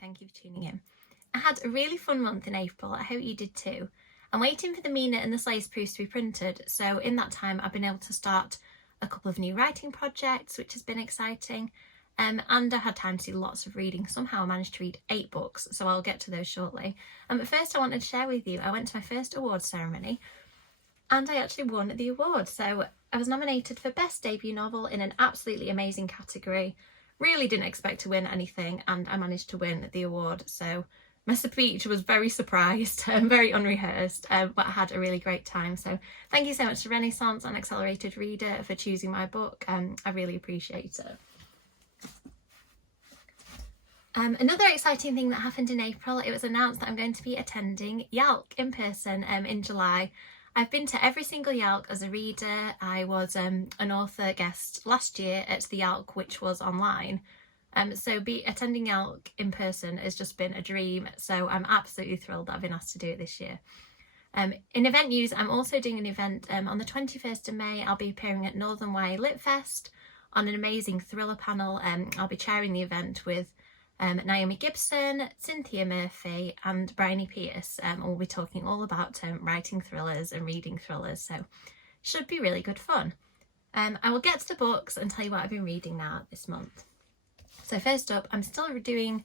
thank you for tuning in. I had a really fun month in April, I hope you did too. I'm waiting for the Mina and the Slays proofs to be printed, so in that time I've been able to start a couple of new writing projects, which has been exciting, and I've had time to do lots of reading. Somehow I managed to read 8 books, so I'll get to those shortly. But first I wanted to share with you, I went to my first awards ceremony and I actually won the award. So I was nominated for Best Debut Novel in an absolutely amazing category. Really didn't expect to win anything, and I managed to win the award. So my speech was very surprised and very unrehearsed, but I had a really great time. So thank you so much to Renaissance and Accelerated Reader for choosing my book. I really appreciate it. Another exciting thing that happened in April, it was announced that I'm going to be attending YALC in person in July. I've been to every single YALC as a reader. I was an author guest last year at the YALC, which was online. So attending YALC in person has just been a dream. So I'm absolutely thrilled that I've been asked to do it this year. In event news, I'm also doing an event on the 21st of May. I'll be appearing at Northern YA Lit Fest on an amazing thriller panel. I'll be chairing the event with Naomi Gibson, Cynthia Murphy and Bryony Pierce. We'll be talking all about writing thrillers and reading thrillers, so should be really good fun. I will get to the books and tell you what I've been reading now this month. So first up, I'm still doing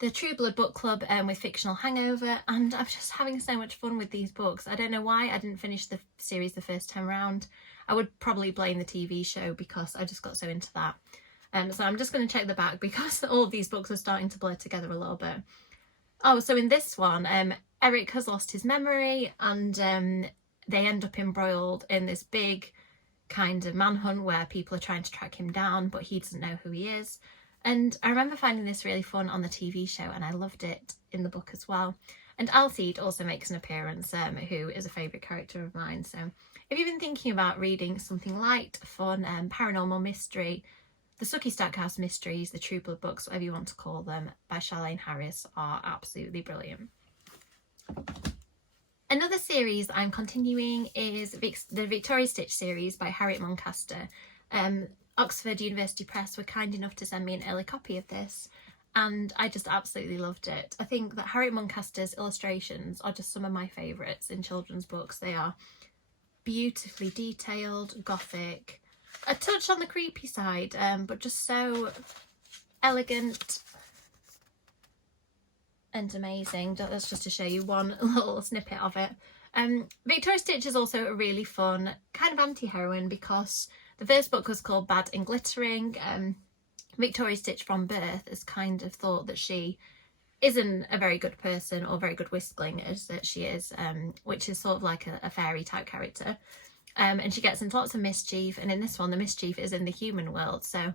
the True Blood book club with Fictional Hangover, and I'm just having so much fun with these books. I don't know why I didn't finish the series the first time round. I would probably blame the TV show because I just got so into that. So I'm just going to check the back because all of these books are starting to blur together a little bit. Oh, so in this one, Eric has lost his memory and they end up embroiled in this big kind of manhunt where people are trying to track him down, but he doesn't know who he is. And I remember finding this really fun on the TV show, and I loved it in the book as well. And Alcide also makes an appearance, who is a favourite character of mine. So if you've been thinking about reading something light, fun, paranormal mystery, the Sucky Stackhouse Mysteries, the True Blood books, whatever you want to call them, by Charlene Harris are absolutely brilliant. Another series I'm continuing is the Victoria Stitch series by Harriet Muncaster. Oxford University Press were kind enough to send me an early copy of this, and I just absolutely loved it. I think that Harriet Muncaster's illustrations are just some of my favourites in children's books. They are beautifully detailed, gothic, a touch on the creepy side, but just so elegant and amazing. That's just to show you one little snippet of it. Victoria Stitch is also a really fun kind of anti-heroine because the first book was called Bad and Glittering. Victoria Stitch from birth has kind of thought that she isn't a very good person or very good whistling as that she is, which is sort of like a fairy type character. And she gets into lots of mischief, and in this one the mischief is in the human world. So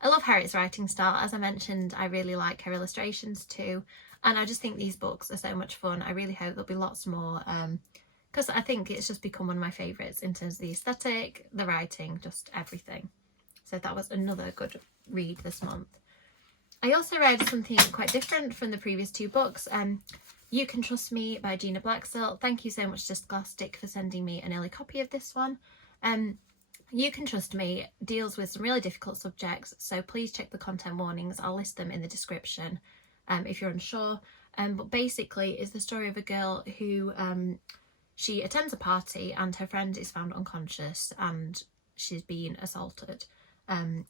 I love Harriet's writing style. As I mentioned, I really like her illustrations too, and I just think these books are so much fun. I really hope there'll be lots more, because I think it's just become one of my favourites in terms of the aesthetic, the writing, just everything. So that was another good read this month. I also read something quite different from the previous 2 books. You Can Trust Me by Gina Blaxell. Thank you so much to Scholastic for sending me an early copy of this one. You Can Trust Me deals with some really difficult subjects, so please check the content warnings. I'll list them in the description if you're unsure. But basically it's the story of a girl who she attends a party and her friend is found unconscious and she's been assaulted. And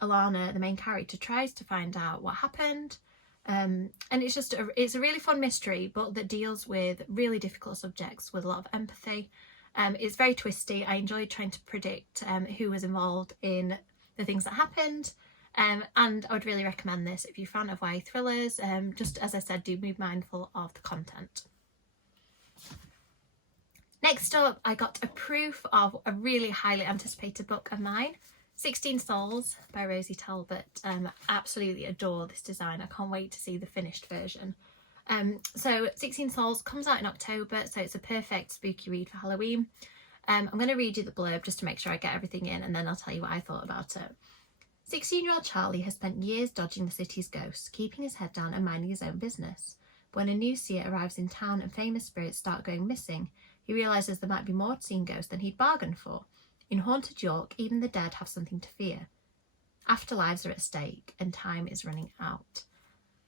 Alana, the main character, tries to find out what happened. And it's a really fun mystery, but that deals with really difficult subjects with a lot of empathy. It's very twisty. I enjoyed trying to predict who was involved in the things that happened, and I would really recommend this if you're a fan of YA thrillers. Just as I said, do be mindful of the content. Next up, I got a proof of a really highly anticipated book of mine, 16 Souls by Rosie Talbot. Absolutely adore this design. I can't wait to see the finished version. So 16 Souls comes out in October, so it's a perfect spooky read for Halloween. I'm going to read you the blurb just to make sure I get everything in, and then I'll tell you what I thought about it. 16-year-old Charlie has spent years dodging the city's ghosts, keeping his head down and minding his own business. When a new seer arrives in town and famous spirits start going missing, he realises there might be more to seeing ghosts than he'd bargained for. In haunted York, even the dead have something to fear. Afterlives are at stake and time is running out.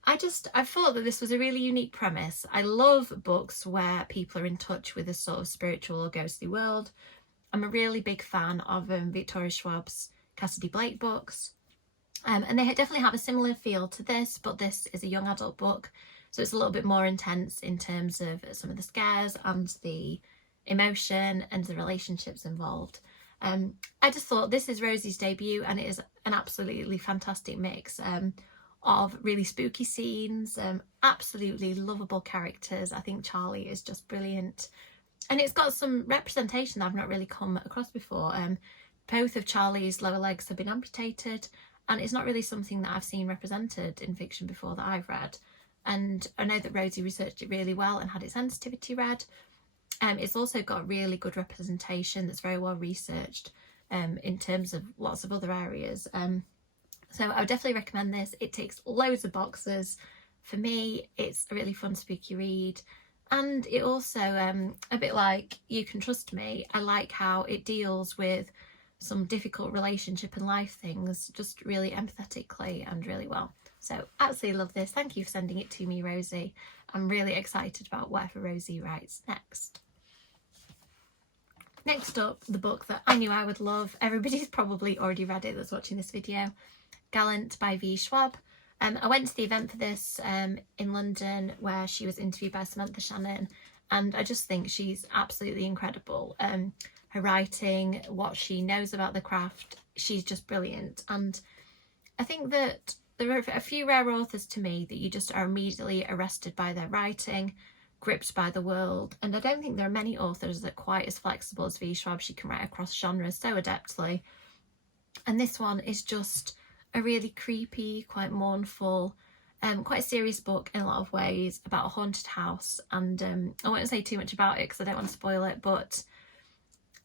I thought that this was a really unique premise. I love books where people are in touch with a sort of spiritual or ghostly world. I'm a really big fan of Victoria Schwab's Cassidy Blake books. And they definitely have a similar feel to this, but this is a young adult book, so it's a little bit more intense in terms of some of the scares and the emotion and the relationships involved. I just thought this is Rosie's debut, and it is an absolutely fantastic mix of really spooky scenes, absolutely lovable characters. I think Charlie is just brilliant, and it's got some representation that I've not really come across before. Both of Charlie's lower legs have been amputated, and it's not really something that I've seen represented in fiction before that I've read. And I know that Rosie researched it really well and had its sensitivity read. It's also got really good representation that's very well researched in terms of lots of other areas. So I would definitely recommend this. It ticks loads of boxes. For me, it's a really fun, spooky read. And it also, a bit like You Can Trust Me, I like how it deals with some difficult relationship and life things just really empathetically and really well. So absolutely love this. Thank you for sending it to me, Rosie. I'm really excited about whatever Rosie writes next. Next up, the book that I knew I would love. Everybody's probably already read it that's watching this video. Gallant by E Schwab. I went to the event for this in London where she was interviewed by Samantha Shannon, and I just think she's absolutely incredible. Her writing, what she knows about the craft, she's just brilliant. And I think that there are a few rare authors to me that you just are immediately arrested by their writing, gripped by the world. And I don't think there are many authors that are quite as flexible as E Schwab. She can write across genres so adeptly. And this one is just a really creepy, quite mournful, quite a serious book in a lot of ways about a haunted house. And I won't say too much about it because I don't want to spoil it, but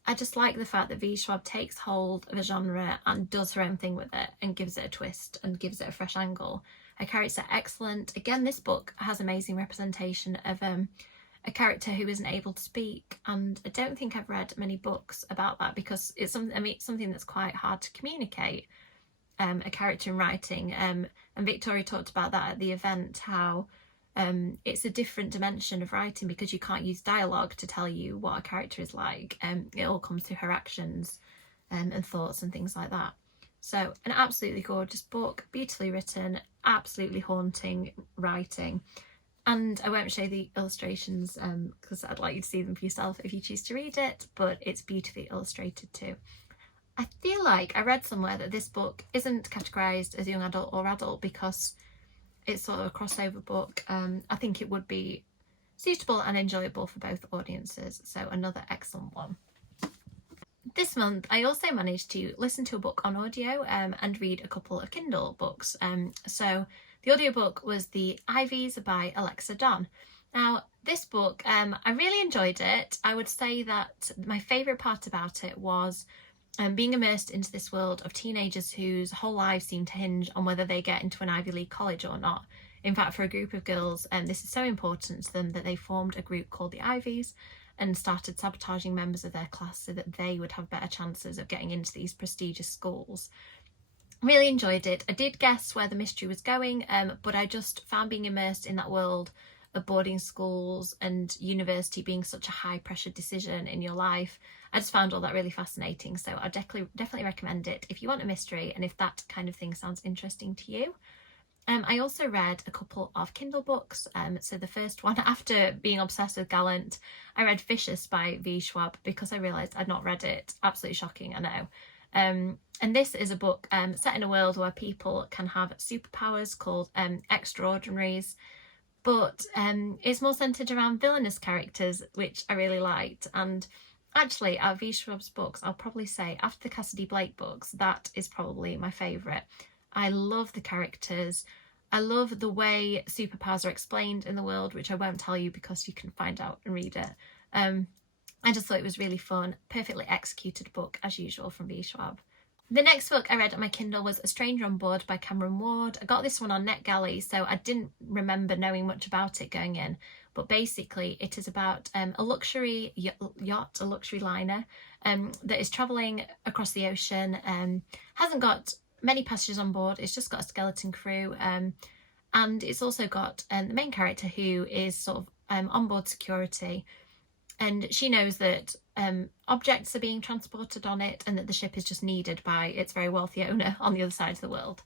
I just like the fact that E Schwab takes hold of a genre and does her own thing with it and gives it a twist and gives it a fresh angle. Her characters are excellent. Again, this book has amazing representation of a character who isn't able to speak, and I don't think I've read many books about that because it's something that's quite hard to communicate, a character in writing. And Victoria talked about that at the event, how it's a different dimension of writing because you can't use dialogue to tell you what a character is like. It all comes through her actions and thoughts and things like that. So an absolutely gorgeous book, beautifully written, absolutely haunting writing. And I won't show the illustrations because I'd like you to see them for yourself if you choose to read it, but it's beautifully illustrated too. I feel like I read somewhere that this book isn't categorised as young adult or adult because it's sort of a crossover book. I think it would be suitable and enjoyable for both audiences, so another excellent one. This month I also managed to listen to a book on audio and read a couple of Kindle books. So the audiobook was The Ivies by Alexa Donne. Now this book, I really enjoyed it. I would say that my favourite part about it was being immersed into this world of teenagers whose whole lives seem to hinge on whether they get into an Ivy League college or not. In fact, for a group of girls, this is so important to them that they formed a group called the Ivies and started sabotaging members of their class so that they would have better chances of getting into these prestigious schools. Really enjoyed it. I did guess where the mystery was going, but I just found being immersed in that world of boarding schools and university being such a high pressure decision in your life. I just found all that really fascinating, so I definitely recommend it if you want a mystery and if that kind of thing sounds interesting to you. I also read a couple of Kindle books. So the first one, after being obsessed with Gallant, I read Vicious by E Schwab because I realised I'd not read it. Absolutely shocking, I know. And this is a book set in a world where people can have superpowers called extraordinaries, but it's more centred around villainous characters, which I really liked. And actually, out of E Schwab's books, I'll probably say, after the Cassidy Blake books, that is probably my favourite. I love the characters. I love the way superpowers are explained in the world, which I won't tell you because you can find out and read it. I just thought it was really fun, perfectly executed book as usual from E Schwab. The next book I read on my Kindle was A Stranger on Board by Cameron Ward. I got this one on NetGalley, so I didn't remember knowing much about it going in, but basically it is about a luxury yacht, a luxury liner that is travelling across the ocean, hasn't got many passengers on board, it's just got a skeleton crew, And it's also got the main character who is sort of onboard security, and she knows that objects are being transported on it and that the ship is just needed by its very wealthy owner on the other side of the world.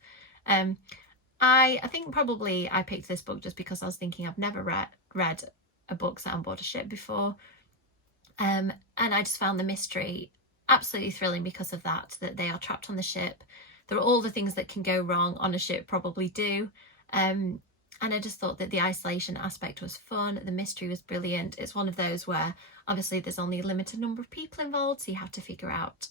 I think probably I picked this book just because I was thinking I've never read a book set on board a ship before. And I just found the mystery absolutely thrilling because of that they are trapped on the ship. There are all the things that can go wrong on a ship probably do. And I just thought that the isolation aspect was fun. The mystery was brilliant. It's one of those where obviously there's only a limited number of people involved, so you have to figure out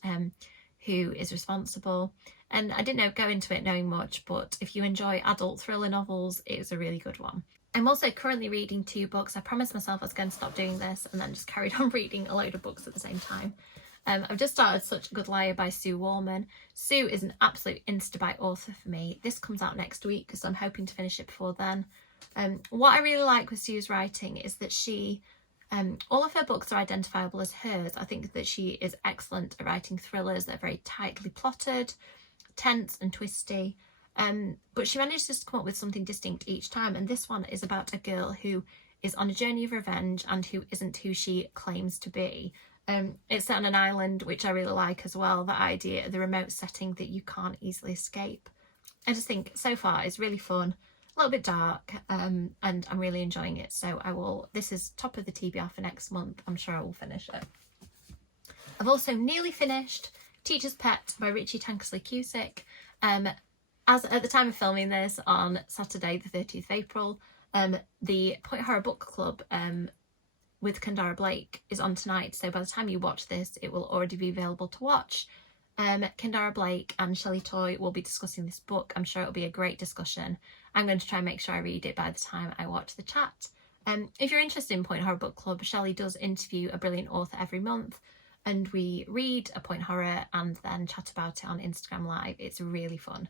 who is responsible. And I didn't go into it knowing much, but if you enjoy adult thriller novels, it's a really good one. I'm also currently reading 2 books. I promised myself I was going to stop doing this and then just carried on reading a load of books at the same time. I've just started Such a Good Liar by Sue Warman. Sue is an absolute insta-buy author for me. This comes out next week, so I'm hoping to finish it before then. What I really like with Sue's writing is that she, all of her books are identifiable as hers. I think that she is excellent at writing thrillers that are very tightly plotted, tense and twisty. But she manages to come up with something distinct each time, and this one is about a girl who is on a journey of revenge and who isn't who she claims to be. It's set on an island, which I really like as well, the idea of the remote setting that you can't easily escape. I just think so far it's really fun, a little bit dark, and I'm really enjoying it. So this is top of the TBR for next month. I'm sure I will finish it. I've also nearly finished Teacher's Pet by Richie Tankersley-Cusick. As at the time of filming this on Saturday the 30th of April, the Point Horror Book Club with Kendara Blake is on tonight, so by the time you watch this it will already be available to watch. Kendara Blake and Shelley Toy will be discussing this book. I'm sure it'll be a great discussion. I'm going to try and make sure I read it by the time I watch the chat. If you're interested in Point Horror Book Club, Shelley does interview a brilliant author every month, and we read a point horror and then chat about it on Instagram Live. It's really fun.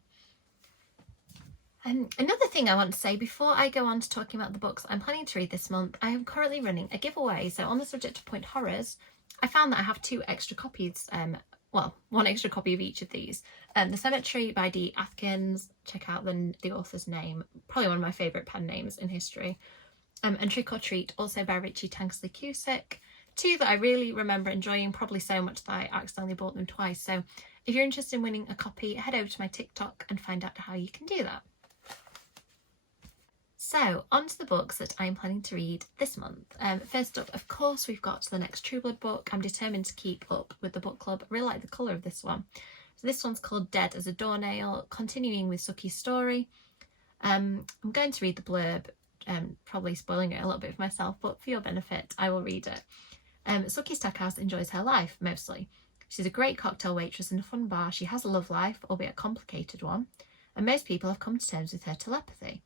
Another thing I want to say before I go on to talking about the books I'm planning to read this month, I am currently running a giveaway. So on the subject of point horrors, I found that I have 2 extra copies, well, 1 extra copy of each of these. The Cemetery by D. Atkins, check out the author's name, probably one of my favourite pen names in history. And Trick or Treat, also by Richie Tankersley-Cusick. 2 that I really remember enjoying, probably so much that I accidentally bought them twice. So if you're interested in winning a copy, head over to my TikTok and find out how you can do that. So, on to the books that I'm planning to read this month. First up, of course, we've got the next True Blood book. I'm determined to keep up with the book club. I really like the colour of this one. So this one's called Dead as a Doornail, continuing with Suki's story. I'm going to read the blurb, probably spoiling it a little bit for myself, but for your benefit, I will read it. Suki Stackhouse enjoys her life, mostly. She's a great cocktail waitress in a fun bar. She has a love life, albeit a complicated one, and most people have come to terms with her telepathy.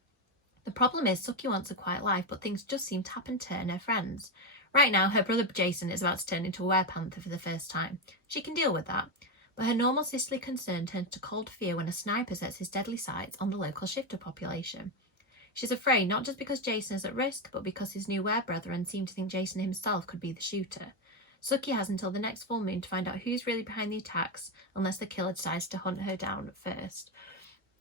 The problem is Suki wants a quiet life, but things just seem to happen to her and her friends. Right now, her brother Jason is about to turn into a werepanther for the first time. She can deal with that, but her normal sisterly concern turns to cold fear when a sniper sets his deadly sights on the local shifter population. She's afraid not just because Jason is at risk, but because his new were-brethren seem to think Jason himself could be the shooter. Suki has until the next full moon to find out who's really behind the attacks, unless the killer decides to hunt her down first.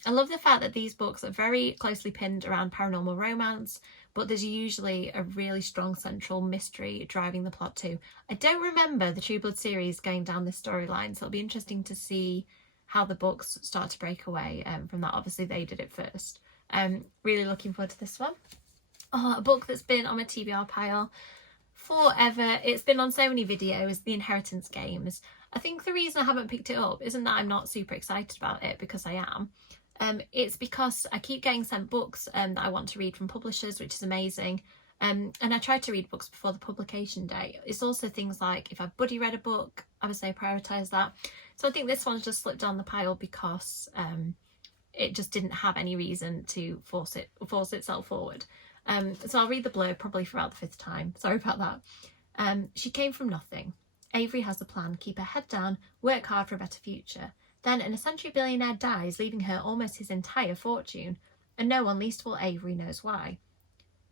I love the fact that these books are very closely pinned around paranormal romance, but there's usually a really strong central mystery driving the plot too. I don't remember the True Blood series going down this storyline, so it'll be interesting to see how the books start to break away from that. Obviously, they did it first. Really looking forward to this one. Oh, a book that's been on my TBR pile forever. It's been on so many videos, The Inheritance Games. I think the reason I haven't picked it up isn't that I'm not super excited about it, because I am. It's because I keep getting sent books that I want to read from publishers, which is amazing. And I try to read books before the publication date. It's also things like if I've buddy read a book, I would say prioritise that. So I think this one's just slipped down the pile because it just didn't have any reason to force itself forward. So I'll read the blurb probably for about the 5th time. Sorry about that. She came from nothing. Avery has a plan. Keep her head down, work hard for a better future. Then an eccentric billionaire dies, leaving her almost his entire fortune, and no one, least of all Avery, knows why.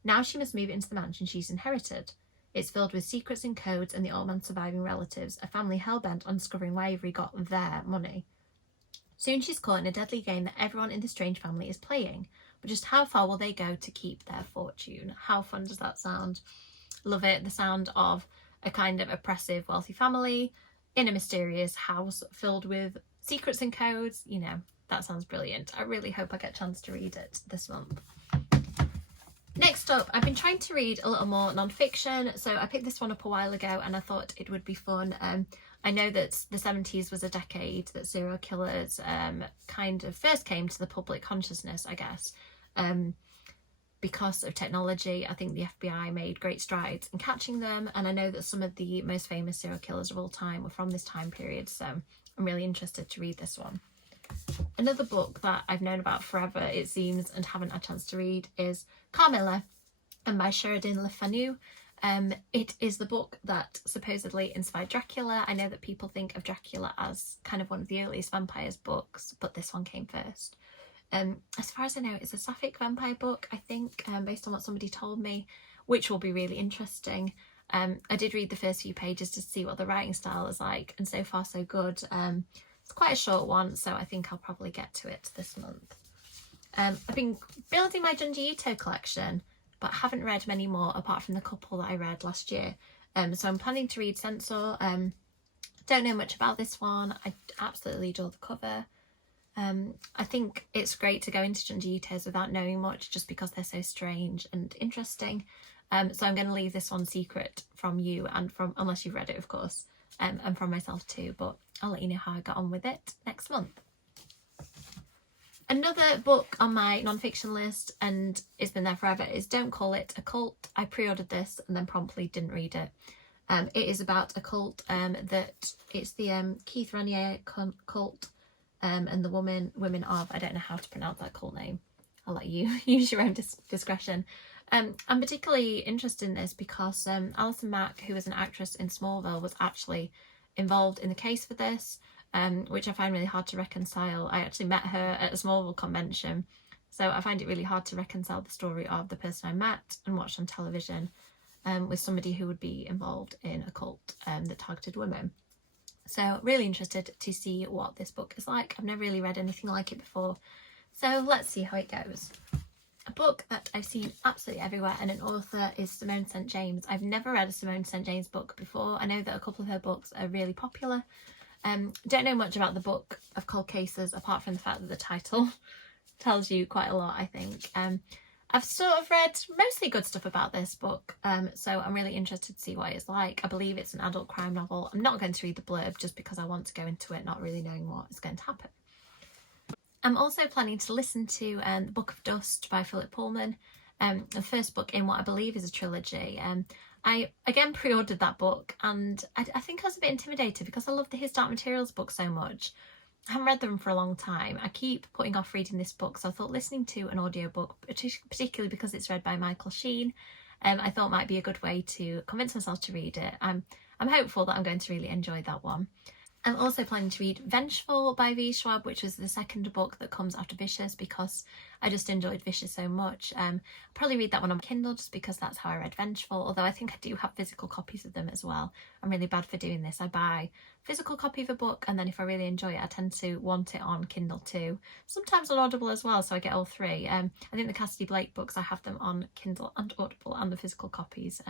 Now she must move into the mansion she's inherited. It's filled with secrets and codes and the old man's surviving relatives, a family hell-bent on discovering where Avery got their money. Soon she's caught in a deadly game that everyone in the strange family is playing. But just how far will they go to keep their fortune? How fun does that sound? Love it. The sound of a kind of oppressive, wealthy family in a mysterious house filled with secrets and codes. You know, that sounds brilliant. I really hope I get a chance to read it this month. Next up, I've been trying to read a little more non-fiction, so I picked this one up a while ago and I thought it would be fun. I know that the 70s was a decade that serial killers kind of first came to the public consciousness, I guess. Because of technology, I think the FBI made great strides in catching them, and I know that some of the most famous serial killers of all time were from this time period, so I'm really interested to read this one. Another book that I've known about forever, it seems, and haven't had a chance to read is Carmilla and by Sheridan Le Fanu. It is the book that supposedly inspired Dracula. I know that people think of Dracula as kind of one of the earliest vampires books, but this one came first. As far as I know, it's a sapphic vampire book, I think, based on what somebody told me, which will be really interesting. I did read the first few pages to see what the writing style is like, and so far so good. It's quite a short one, so I think I'll probably get to it this month. I've been building my Junji Ito collection, but haven't read many more apart from the couple that I read last year. So I'm planning to read Censor. Don't know much about this one. I absolutely adore the cover. I think it's great to go into Junji Ito's without knowing much, just because they're so strange and interesting. So I'm going to leave this one secret from you, and from, unless you've read it, of course, and from myself too, but I'll let you know how I got on with it next month. Another book on my non-fiction list, and it's been there forever, is Don't Call It a Cult. I pre-ordered this and then promptly didn't read it. It is about a cult that it's the Keith Raniere cult, and the women of, I don't know how to pronounce that cult name. I'll let you use your own discretion. I'm particularly interested in this because Alison Mack, who was an actress in Smallville, was actually involved in the case for this, which I find really hard to reconcile. I actually met her at a Smallville convention, so I find it really hard to reconcile the story of the person I met and watched on television with somebody who would be involved in a cult that targeted women. So really interested to see what this book is like. I've never really read anything like it before, so let's see how it goes. A book that I've seen absolutely everywhere and an author is Simone St. James. I've never read a Simone St. James book before. I know that a couple of her books are really popular. Don't know much about the book of Cold Cases apart from the fact that the title tells you quite a lot, I think. I've sort of read mostly good stuff about this book, so I'm really interested to see what it's like. I believe it's an adult crime novel. I'm not going to read the blurb just because I want to go into it not really knowing what is going to happen. I'm also planning to listen to The Book of Dust by Philip Pullman, the first book in what I believe is a trilogy. I again pre-ordered that book, and I think I was a bit intimidated because I love the His Dark Materials book so much. I haven't read them for a long time. I keep putting off reading this book, so I thought listening to an audiobook, particularly because it's read by Michael Sheen, I thought might be a good way to convince myself to read it. I'm hopeful that I'm going to really enjoy that one. I'm also planning to read Vengeful by E Schwab, which was the second book that comes after Vicious, because I just enjoyed Vicious so much. I'll probably read that one on Kindle just because that's how I read Vengeful, although I think I do have physical copies of them as well. I'm really bad for doing this. I buy a physical copy of a book, and then if I really enjoy it, I tend to want it on Kindle too. Sometimes on Audible as well, so I get all three. I think the Cassidy Blake books, I have them on Kindle and Audible and the physical copies.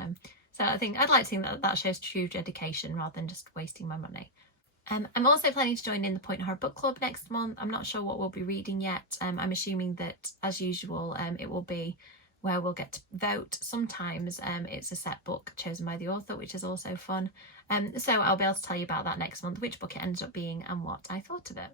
So I think I'd like to think that shows true dedication rather than just wasting my money. I'm also planning to join in the Point Horror Book Club next month. I'm not sure what we'll be reading yet. I'm assuming that, as usual, it will be where we'll get to vote. Sometimes it's a set book chosen by the author, which is also fun. So I'll be able to tell you about that next month, which book it ended up being and what I thought of it.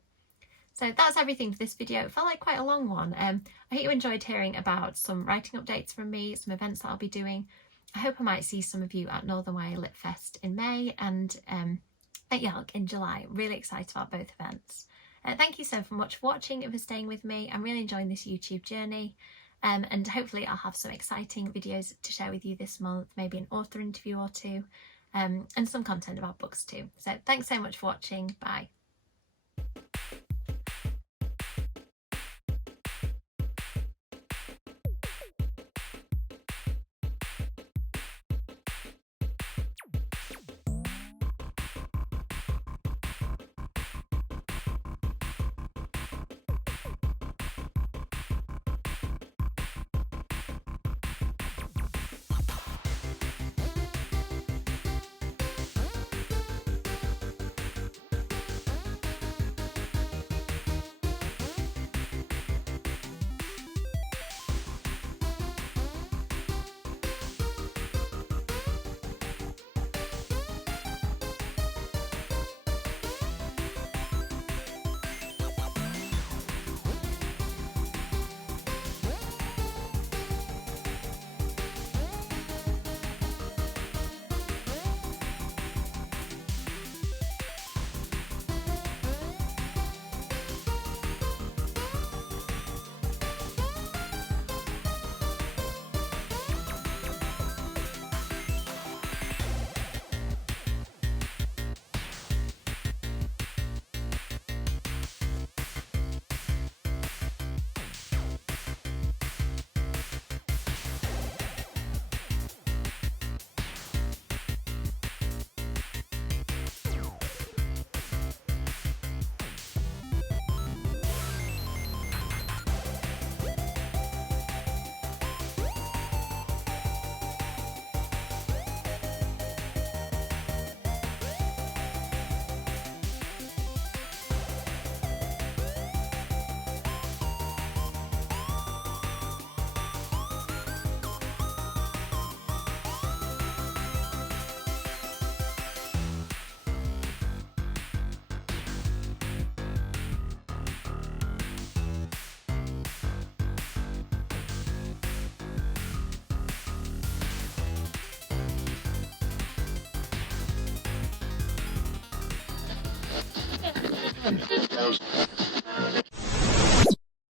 So that's everything for this video. It felt like quite a long one. I hope you enjoyed hearing about some writing updates from me, some events that I'll be doing. I hope I might see some of you at Northern Way Lit Fest in May and at Yalk in July. Really excited about both events. Thank you so much for watching and for staying with me. I'm really enjoying this YouTube journey, and hopefully I'll have some exciting videos to share with you this month, maybe an author interview or two, and some content about books too. So thanks so much for watching. Bye.